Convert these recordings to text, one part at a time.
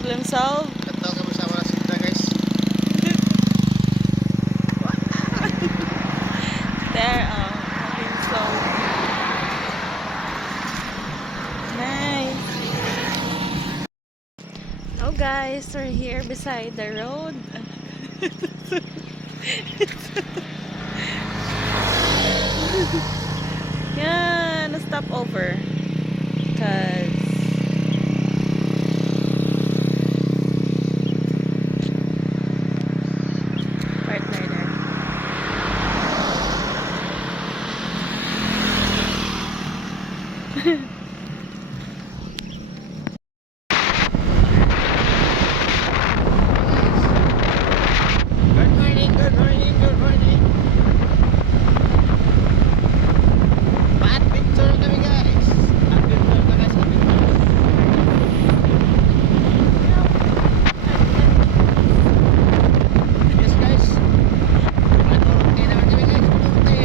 Problem solved. Kanto kami sa mga sinta guys. There, problem solved. Nice. Oh guys, we're here beside the road. Yan, stop over. Cause partner there. Good morning, good morning, good morning. Pa-adventure kami guys. Adventure na guys, adventure. Yes guys. Panorte naman kami guys, panorte.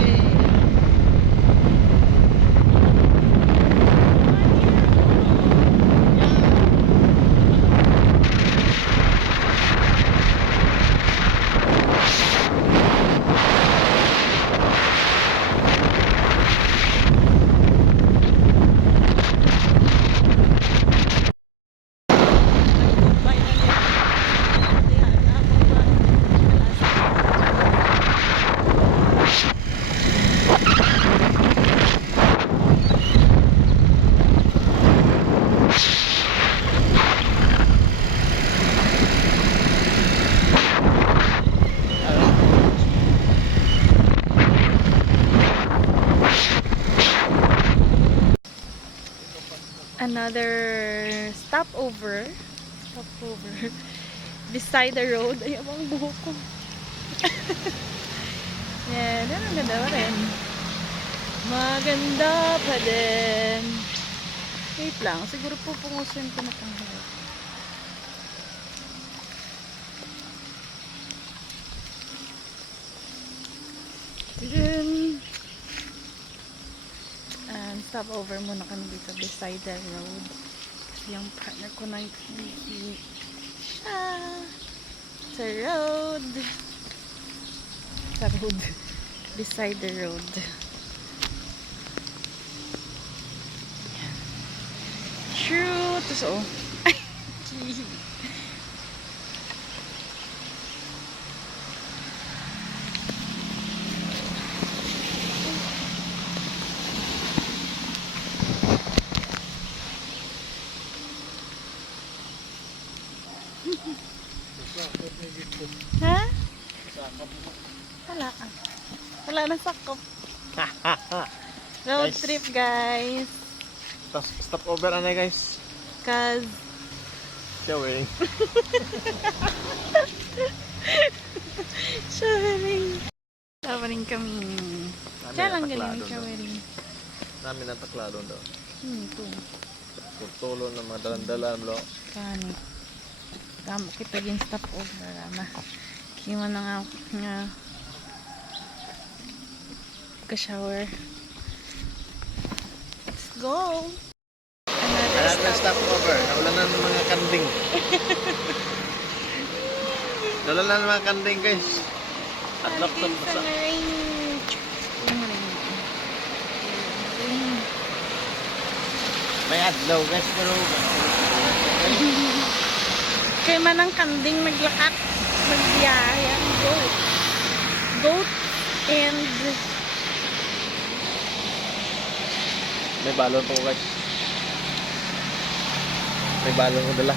Another stopover beside the road. Ay, abang buhok ko. Yan, ang ganda pa rin. Maganda pa din. Wait lang, siguro po pungusin ko na tanggal. And stop over muna kami dito beside the road. Kasi yung partner ko na hindi siya sa road. Sa road. Beside the road. True. Tapos oh. Ha? Wala ka. Wala na sakop. Road Guys. trip guys. Stop over na guys. Cause Showering. showering. Showering kami. Diyan lang galing showering. Namin ang taklado daw. Ito. Pagtulo ng mga dalan-dalan lo. Kani. Tama kita yung stop over na. Kima na nga ka-shower. Let's go! Another stop over. Nawala na ng mga kanding. Nawala na ng mga kanding guys. At laptop pa sa... May adlaw guys pero... Kay manang kanding maglakak. Magbiyayan. Goat. Goat and... May balon po guys. May balon ko dala.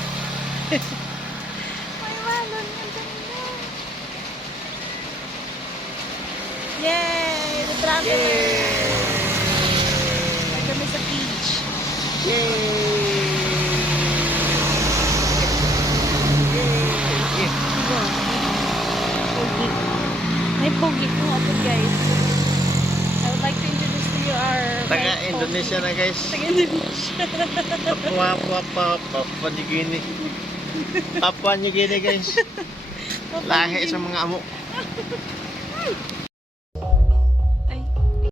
May balon. Ang ganda. Yay! The traveler! Ay kami sa beach. Yay! Pogi. May pogi ko ako guys. I would like to introduce to you our Taga Indonesia na guys. Taga-Indonesia. Papua New Guinea. Papua New Guinea guys. Lahi sa mga amo.